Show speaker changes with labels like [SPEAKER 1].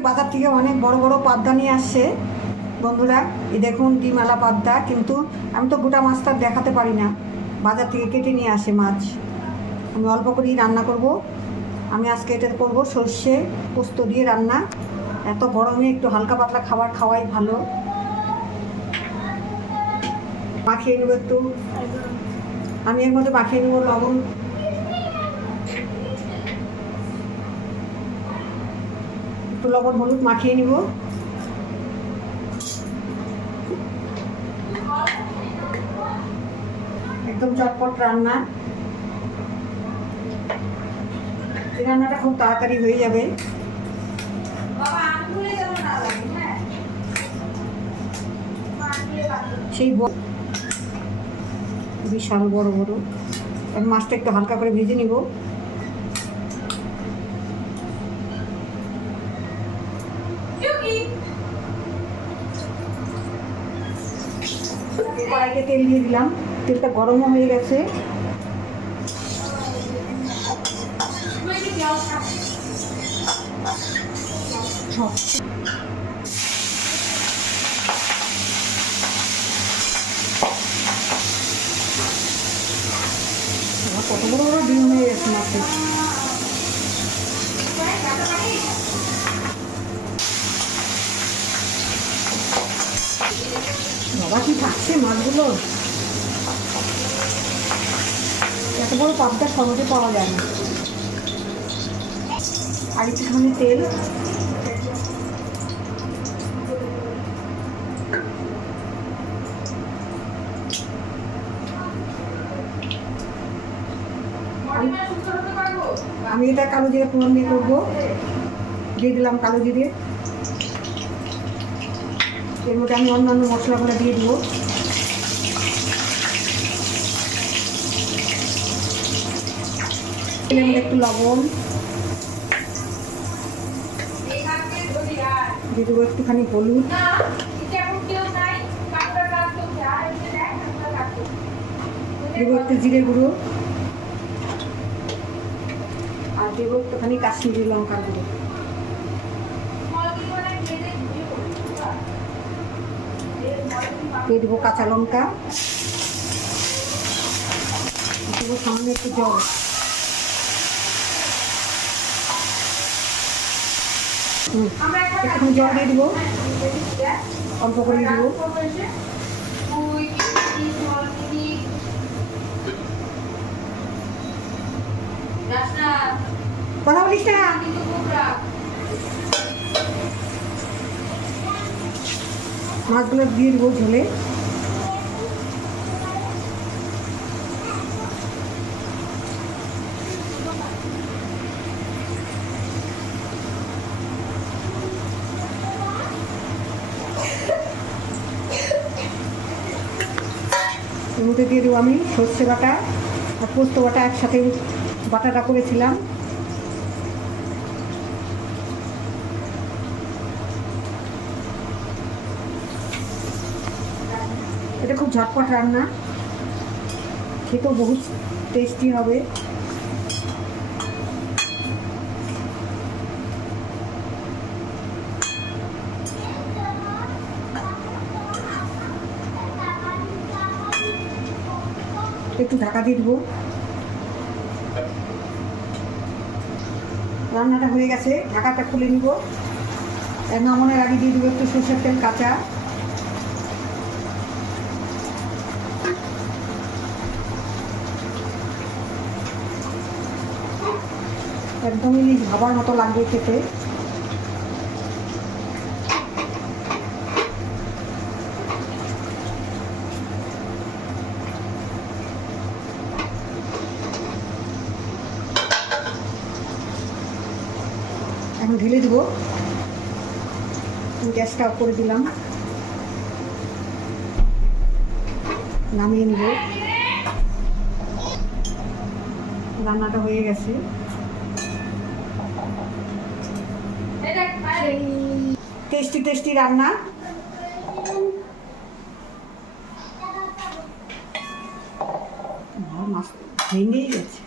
[SPEAKER 1] বাজার থেকে অনেক বড় বড় পাবদা নিয়ে আসছে। বন্ধুরা, এই দেখুন ডিমালা পাবদা, কিন্তু আমি তো গোটা মাছটা দেখাতে পারি না। বাজার থেকে কেটে নিয়ে আসে মাছ। আমি অল্প করেই রান্না করব। আমি আজকে এটা করব সর্ষে পোস্ত দিয়ে রান্না। এত গরমে একটু হালকা পাতলা খাবার খাওয়াই ভালো। মাখিয়ে নেব একটু। আমি এর মধ্যে মাখিয়ে নেব লবণ। একটু লবণ হলুদ মাখিয়ে নিব। একদম চটপট রান্না। এই রান্নাটা খুব তাড়াতাড়ি হয়ে যাবে। সেই বিশাল বড় বড়। মাছটা একটু হালকা করে ভেজে নিব। কড়াইতে তেল দিয়ে দিলাম। তেলটা গরমও হয়ে গেছে। কত বড় বড় ডিম হয়ে গেছে বাবা, কি থাকছে মাছগুলো? এত বড় পাবদা সহজে পাওয়া যায় না। আর একটুখানি তেল। আমি এটা কালো জিরে ফোড়ন দিয়ে করব। দিয়ে দিলাম কালো জিরে। এর মধ্যে আমি অন্যান্য মশলাগুলো দিয়ে দিব। তেলের মধ্যে একটু লবণ। দিয়ে দেবো একটুখানি হলুদ। দেবো একটু জিরে গুঁড়ো। আর দেবো একটুখানি কাশ্মীরি লঙ্কার গুঁড়ো। দিয়ে দেবো কাঁচা লঙ্কা। দেবো সামনে একটু জল। একটুখানি জল দিয়ে দেবো। অল্প করে দেবো। কথা বলিস না। মাছগুলো দিয়ে দেবো ঝোলে। মধ্যে দিয়ে দেবো আমি সর্ষে বাটা আর পোস্ত বাটা একসাথে বাটাটা করেছিলাম। এটা খুব ঝটপট রান্না। খেতেও বহুত টেস্টি হবে। একটু ঢাকা দিয়ে দেবো। রান্নাটা হয়ে গেছে। ঢাকাটা খুলে নিব। নামানোর আগে দিয়ে দেবো একটু সরষের তেল, কাঁচা। একদম ইলিশ ভাবার মতো লাগবে খেতে। এখন ঢেলে দেবো। গ্যাসটা অফ করে দিলাম। নামিয়ে নিব। রান্নাটা হয়ে গেছে। টেস্টি টেস্টি রান্না। মাছ ভেঙেই গেছে।